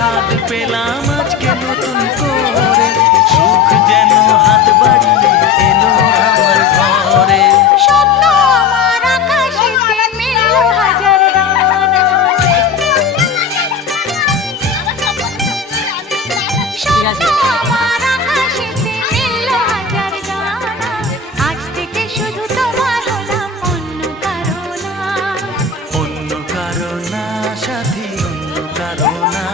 স্বাদ পেলাম আজকে নতুন করে, সুখ যেন হাত বাড়িয়ে এলো আমার ঘরে। স্বপ্ন আমার আকাশেতে মেলো হাজার ডানা, স্বপ্ন আমার আকাশেতে মেলো হাজার ডানা। আজ থেকে শুধু তোমার হলাম, অন্য কারো না। অন্য কারো না সাথী, অন্য কারো না।